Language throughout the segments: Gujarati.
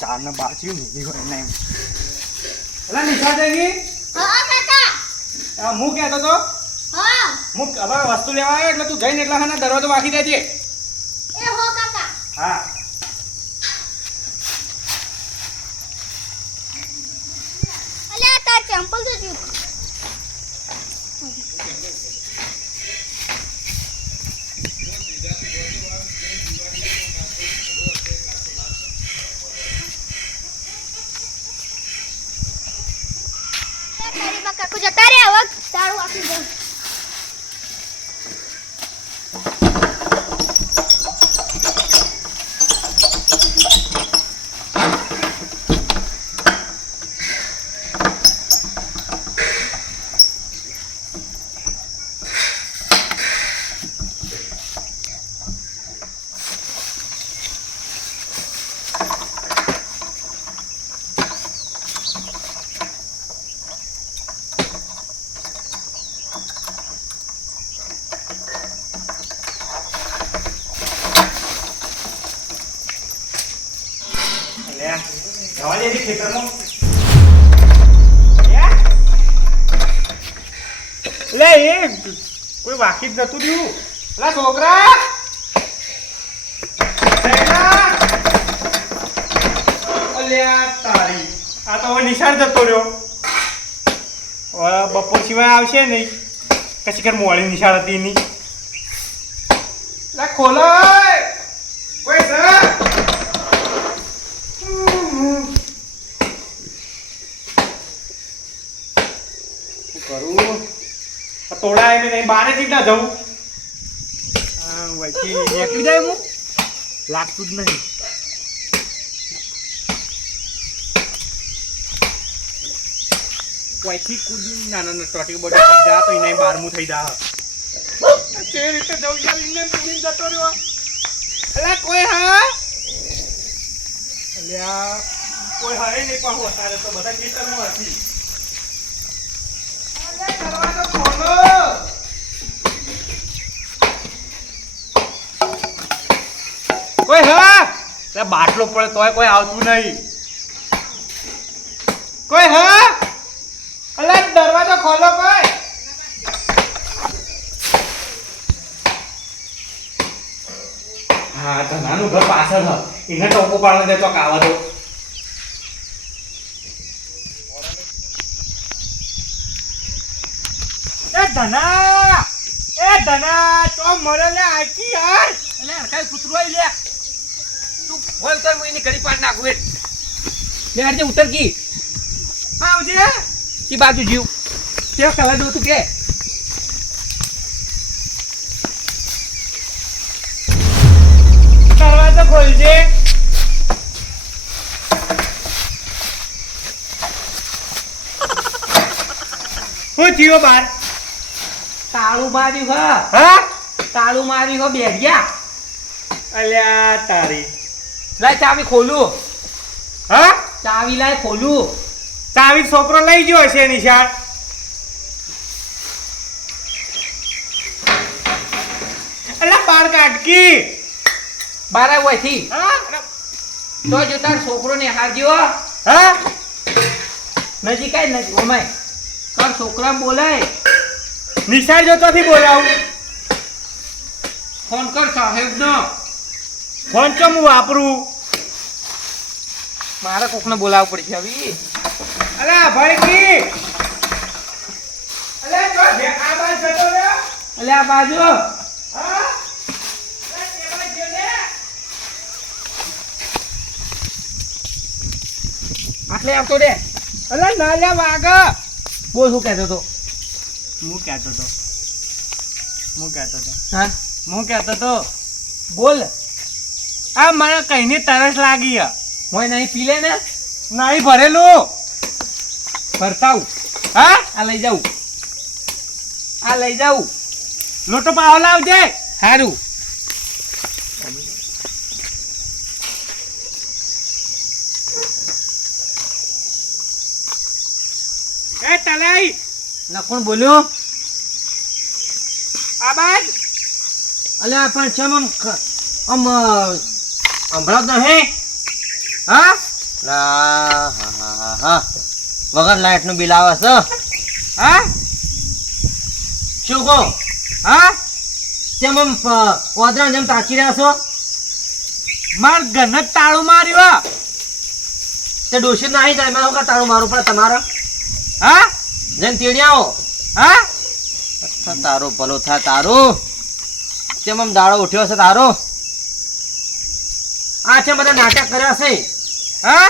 ચારને બાચી લીધી હોય ને એટલે નિશા દેવી હા કાકા હું કહેતો તો હા હું હવે વસ્તુ લેવા આવ્યો એટલે તું જઈને એટલા ખાના દરવાજો વાગી દેજે એ હો કાકા હા અલ્યા તાર ચંપલ તો જો તારી બા કાકુ જતા રે હવે તારું આપી દઉં જવા દે ખેતરમાં લે એ કોઈ વાકી જ નતું રહ્યું લા છોકરા અલ્યા તારી આ તો હવે નિશાળ જતો રહ્યો હવે બપોર સિવાય આવશે નહીં કશી કર મોડી નિશાળ હતી એની લા ખોલો કોઈ સર કરું તોડા એને નહીં બારે જ ના જવું વચ્ચે નીકળી જાય હું લાગતું જ નહીં કોઈથી કૂદી નાના ટોટી બધું થઈ જા તો એને બારમું થઈ જા તે રીતે જવું ચાલીને કૂદીને જતો રહ્યો અલ્યા કોઈ હા અલ્યા કોઈ હારે નહીં પાહો અત્યારે તો બધા ખેતરમાં હતી કોઈ હા બાટલો પડે તોય કોઈ આવતું નહીં કોઈ હા અલા દરવાજો ખોલો કોઈ હા ધનાનું ઘર પાછળ હ એને ટોપો પાડવા દે તો કાવા દો એ ધના તો મરે લે આકી યાર અલે કઈ કૂતરો આઈ લે તું બોલ કર હું એની ઘડી પાડ નાખું એટ લે આજે ઉતર કી આવજે કી બાજુ જીવ તે કલા દો તું કે દરવાજો ખોલજે હું થયો બાર તાળું માર્યું હા તાળું માર્યું હો બેઠ ગયા અલ્યા તારી લાય ચાવી ખોલું હા ચાવી લાય ખોલું ચાવી છોકરો લઈ ગયો હશે નિશાળ અલ્યા બાર કાઢકી બારા વયથી હા તો જો તાર છોકરો ને હાર ગયો હા નજીક આય નજીક ઓમાય તાર છોકરા બોલાય નિશાળ જોતોથી બોલાવું ફોન કર સાહેબ નો ફોન તો હું વાપરું મારે કોકને બોલાવવું પડશે હવે અલ્યા ભડકી અલ્યા જો બે આ બાજ જતો રહ્યો એટલે આ બાજુ હા અલ્યા તે બાજ જો લે આટલે આવતો રે અલ્યા ના લે વાગ બોલ શું કહેતો તો હું કહેતો તો હા હું કહેતો તો બોલ આ મને કઈની તરસ લાગી હોય નહીં પી લે ને નહીં ભરેલું ભરતાવ હા આ લઈ જાઉં લોટો પાવ લાવજે સારું એ તલાઈ ના કોણ બોલ્યો આ બાજ અલ્યા પણ ચમ આમ હમણાં તો હે હા હા હા હા હા વગર લાઈટ નું બિલ આવે છે હા શું કહો હા કેમ આમ ઓદરા જેમ તાકી રહ્યા છો માર ઘરને તાળું માર્યું તે ડોશી ના આવી જાય એમાં વગર તારું મારું પડે તમારે હા જેમ તેડી આવો હા તારું ભલું થાય તારું કેમ આમ દાડો ઉઠ્યો છે તારો આ છે બધા નાટક કર્યા છે હા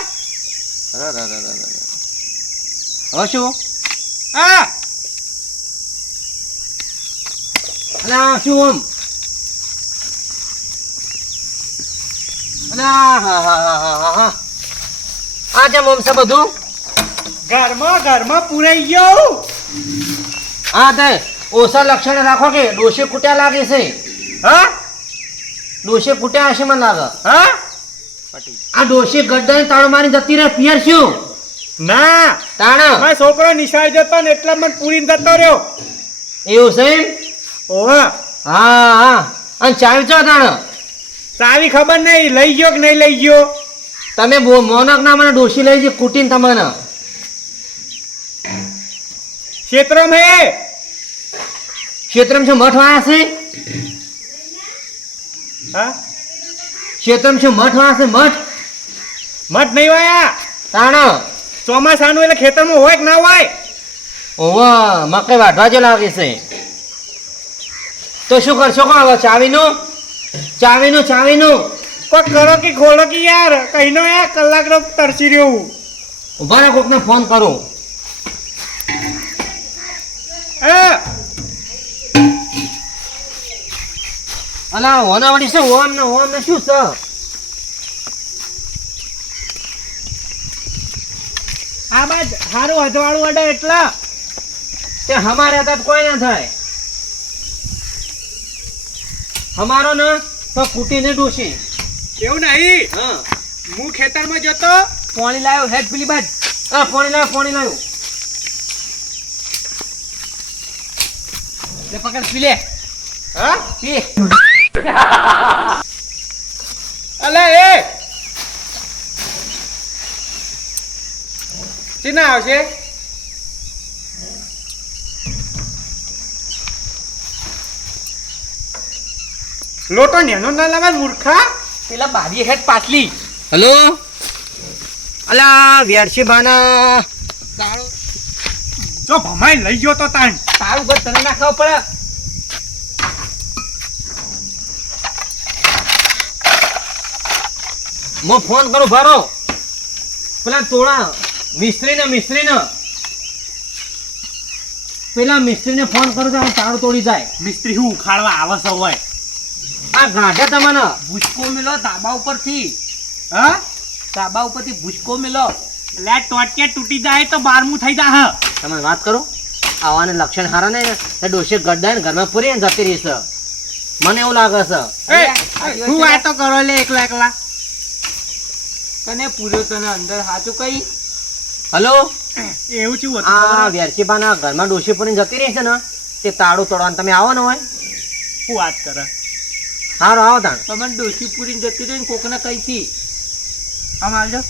હવે શું હા અને આ શું આમ અને આ હા હા હા હા હા આ જેમ આમ છે બધું ઘરમાં પુરાઈ ગયો હા તે ઓછા લક્ષણ રાખો કે ડોશી કૂટ્યા લાગે છે હા ડોશી કૂટ્યા હશે મને લાગે હા આ ડોશી ગड्ढा તાળો મારી જતી રહે પિયર શું ના તાણ મારો છોકરો નિશાળ જતો ને એટલા મને પૂરીને જતો રહ્યો એવું છે એમ? ઓવા હા હા અને ચાવી ચો તાણ તારી ખબર નહીં લઈ ગયો કે નહીં લઈ ગયો તમે મોનક ના મને ડોશી લઈ જઈ કૂટીને તમને ક્ષેત્રમાં હે ક્ષેત્રમાં શું મઠ વાયા છે હા ક્ષેત્રમાં શું મઠ વાયા છે મઠ મત નહીં વાયા તાણ ચોમાસાનું એટલે ખેતરમાં હોય કે ના હોય ઓવા મકઈ વાઢવા જે લાગે છે તો શું કરશો કો હવે ચાવીનું કોઈ કરો કે ખોલો કે યાર કહીનો યાર કલાકનો તરસી રહ્યો હું ઉભા રહે કોકને ફોન કરું એ અલા ઓના વળી છે ઓમ ને શું છે આ બાદ સારું અધવાળું અડે એટલા તે હમારે હતા તો કોઈ ના થાય હમારો ને તો કૂટીને ડોશી એવું નહીં હા હું ખેતરમાં જતો પાણી લાવ્યો હેડ પેલી બાજ આ પાણી લાવ્યું લે પકડ પી લે હા પી અલે એ ચીના આવશે લોટો નેનો ના લાવે મૂર્ખા પેલા બારી હેડ પાછલી હલો અલા વ્યારસી બાના તાળો જો ભમાઈ લઈ ગયો તો તાણ તારું ઘર તને નાખવા પડે મો ફોન કરું ભારો પેલા તોડા મિસ્ત્રીને પેલા મિસ્ત્રીને ફોન કરું તો તારું તોડી જાય મિસ્ત્રી હું ઉખાડવા આવે છે હોય આ ગાંઠે તમને ભૂસકો મેલો ધાબા ઉપરથી હા ધાબા ઉપરથી ભૂસકો મેલો લે ટોટિયા તૂટી જાય તો બારમું થઈ જા હા તમે વાત કરો આવાને લક્ષણ હારા નહીં ને ડોશી ગड्ढा ને ઘરમાં પૂરી ને જતી રહી છે મને એવું લાગે છે એ હું વાતો કરો લે એકલા તને પૂર્યો તને અંદર સાચું કઈ હલો એવું શું હતું આ ખબર? વ્યારસીબાના ઘરમાં ડોશી પૂરી જતી રહી છે ને તે તાળું તોડવાનું તમે આવો ને હોય શું વાત કરે સારું આવો તાણ તમને ડોસી પૂરીને જતી રહી ને કોકને કઈ થી આમ આવજો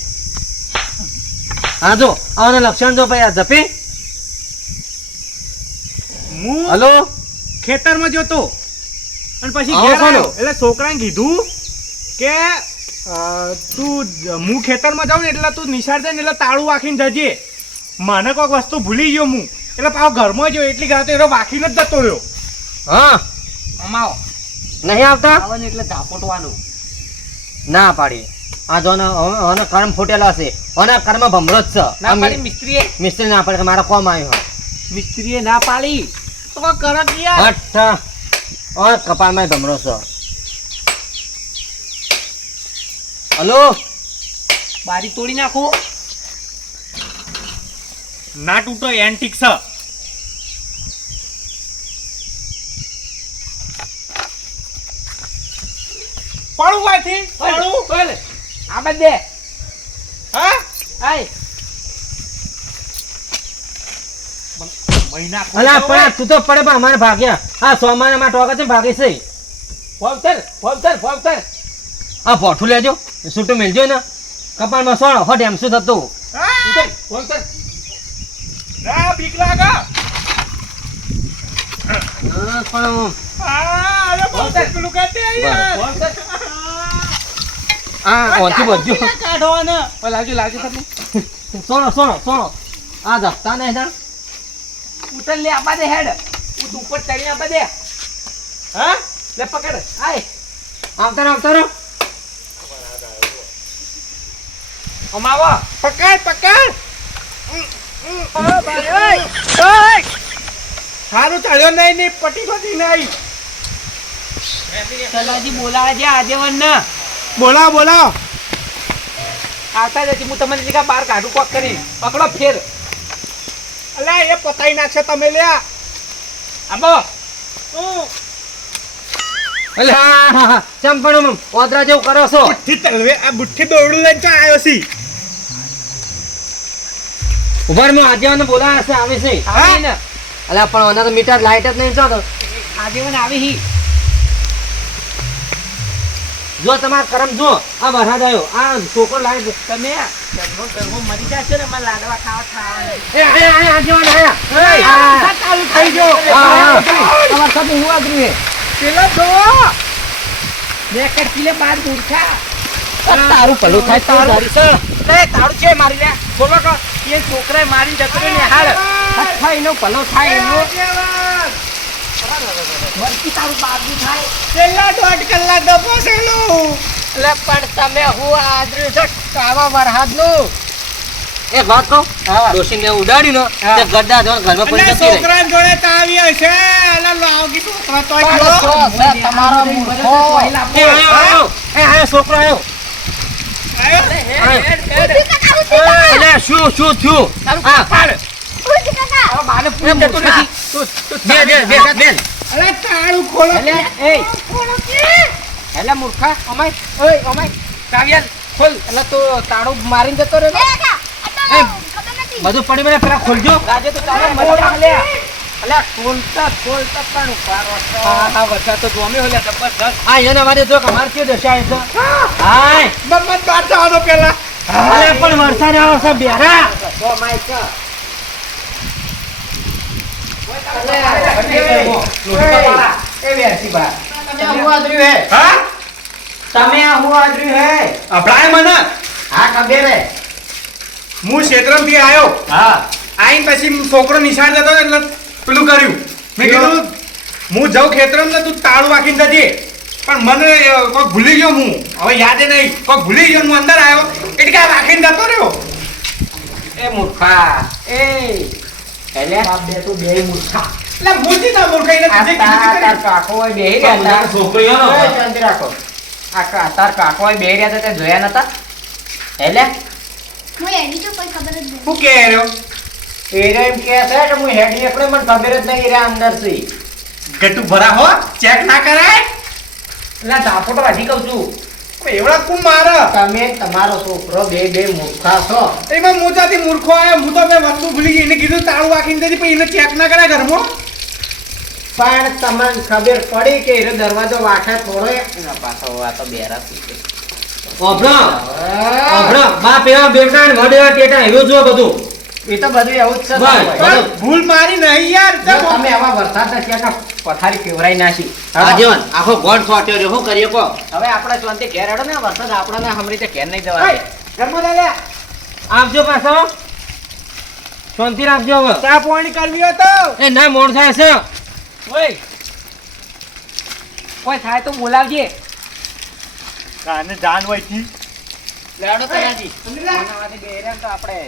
હા જો આવાને લક્ષણ જો ભાઈ આ જપી હું હલો ખેતરમાં જતો અને પછી આવો ઘેર છો ને? આવ્યો એટલે છોકરાને કીધું કે તું હું ખેતરમાં જાઉં ને એટલે તું નિશાળ જાય ને એટલે તાળું વાખીને જજે મને કોઈક વસ્તુ ભૂલી ગયો હું એટલે પાછો ઘરમાં ગયો એટલી ગાતો એનો વાખીને જ જતો રહ્યો હા અમાવો નહીં આવતા આવે ને એટલે ઝાપોટવાનું ના પાડી આ જો ને કર્મ ફૂટેલા છે અને કર્મ ભમરો જ છે ના પાડી મિસ્ત્રીએ મિસ્ત્રી ના પડે કે મારા કોમ આવ્યો મિસ્ત્રીએ ના પાડી તો કોઈ કરે જ યાર હઠ ઓ કપાળમાં ભમરો છે હલો બારી તોડી નાખો ના તૂટો એન્ટિક છે પડું વાથી પડું બોલ આ બાદ દે હા આય મહિના અલા પણ તું તો પડે પણ અમારે ભાગ્યા હા સોમાનામાં ટોકા છે ભાગે છે ફોન કર આ પોઠું લેજો છૂટું મેલજો ને કપાળમાં સોળ હો ડેમ શું થતું હા? ફોન કર. ના, બીક લાગે. હા, પણ અરે બહુ પેલું કરતી આ યાર. ફોન કર. આ ઓનથી બધું કાઢવાના. ઓય લાવજો તમે. સોણો આ જપતા નહીં ના ઉતર લે આપા દે હેડ. ઉપર ચડી આપા દે. હા? લે પકડ. આય. આવતા રહો અમાવો. પકડ. સારું ચાલ્યો નહીં પટી પટી નહીં. સલાજી બોલાવે છે આદેવન ને. બોલાવો. આવતા જતી હું તમને લીધા બહાર કાઢું કોક કરી. પકડો ફેર. અલા એ પતાઈ નાખશે તમે લ્યા. આબો. એટલે હા ચંપણ ઓદરા જેવું કરો છો બુઠ્ઠી તલવે આ બુઠ્ઠી દોરડું લઈને ચા આવ્યો છી. ઉભર માં આજીવન બોલાવે છે આવે છે આવી ને. અલા પણ ઓના તો મીટર લાઈટ જ નહીં છો તો આદેવન આવી હી. જો તમાર કરમ જો આ વરસાદ આવ્યો આ છોકરો લાઈટ તમે ઘરમાં મરી જશો ને મારે લાડવા ખાવા. એ આયા આજીવન આયા આ ચાલુ થઈ ગયો. તમાર સાથે હું આગળ હે પેલા જોવો. બે કિલે બાર મૂર્ખા. તારું ભલું થાય તારું તારું લે તારું છે મારી લે. બોલો કે એ છોકરાએ મારી જતો ને હાલ. થાય એનો ભલો થાય એનો મરકી તારું બાજુ થાય. પેલા 1.5 કલાક દપોસેલું. એટલે પણ તમે હું આદર્યું છે કાવા વરસાદ નું એક વાત કહું ડોશી ને ઉડાડ્યું ને તે ગड्ढा જોન ઘરમાં પડી અને જતી રહી છોકરાને જોડે તાવી હશે. અલા લાવગી છોકરા તો ગયો. તમારો મૂર્ખો એ આયો છોકરો આયો આયો? એટલે શું થયું હા ઉઠ કાકા. હવે મારે પૂછ જતો નથી. બેન અલા તાળું ખોલો. ખોલો કે. એટલે મૂર્ખા અમાય ઓય અમાય કાવ્યાલ ખોલ. એટલે તો તાળું મારીને જતો રહ્યો. એ કાકા, આ તો ખબર નથી. બધું પડી મને પેલા ખોલજો રાજે તો તાળું મરી જા લે. એટલે ખોલતા પણ ઉપાડો. હા વરસાદ તો જોમે હોય જબરદસ્ત. હા એને મારે જો કે માર કેવું દશા છે હાય મમ્મા બહાર જવાનો પેલા. અરે પણ વરસાદ આવે છે બેરા તો માય છે. એ વેરસી બા. હું આદર્યું હે હા? તમે હું આદર્યું હે અભડાય મને. હા ખબર હે હું ક્ષેત્રમથી આવ્યો. હા આઈને પછી છોકરો નિશાળ જતો ને એટલે પેલું કર્યું. મેં કીધું હું જાઉં ખેતરમાં ને તું તાળું વાગીને જજે. પણ મને કોઈ ભૂલી ગયો હું. હવે યાદ નહીં. કોઈ ભૂલી ગયો હું અંદર આવ્યો એટલે કાંઈ વાગીને જતો રહ્યો. એ મૂર્ખા. એ એટલે બાપ બે તો બે મૂર્ખા. એટલે મૂર્તિ ના મૂર્ખાઈને આ કીધી કીધી તાર કરી. કાકો હોય બેહી રહ્યા હતા. છોકરીઓનો ઓય, શાંતિ રાખો. તાર કાકો હોય બેહી રહ્યા હતા તે જોયા નતા. એટલે હું એની તો કોઈ ખબર જ નહીં. શું કહે રહ્યો? એરે એમ કહે છે કે હું હેડી એકલો મને ખબર જ નહીં રે અંદર થી. ગટુ ભરા હો ચેક ના કરાય. એટલે ઝાપોટો હજી કહું છું. એવડા કું મારે. તમે તમારો છોકરો બે મૂર્ખા છો. એમાં હું ત્યાંથી મૂર્ખો આવ્યો. હું તો મેં વસ્તુ ભૂલી ગઈ. એને કીધું તાળું વાગીને જજે પણ એને ચેક ના કરાય ઘરમાં. પણ તમને ખબર પડી કે એનો દરવાજો વાંખે થોડો એના પાછો આ તો બેરા પીકે. ઓભળો બાપ એવા બેટા ને વડેવા ટેટા એવું જો બધું એ તો બધું એવું જ છે બસ. ભાઈ. પણ ભૂલ મારી નહીં યાર. જો તમે આવા વરસાદના ક્યાંક પથારી ફેવરાઈ નાખી. આજીવન આખો ગોળ ફાટ્યો રહ્યો શું કરીએ કો હવે આપણે શાંતિ ઘેર હેડો ને વરસાદ આપણને હમરી તે ઘેર નહીં જવા દે. ઘરમાં લે લે. આવજો પાછો શાંતિ રાખજો હવે ચા પાણી કરવી હોય તો. એ ના મોડ થાય છે ઓય કોઈ થાય તો બોલાવજે. કાને જાન હોય થી. લેડો તયાજી. આનામાંથી બેરે તો આપણે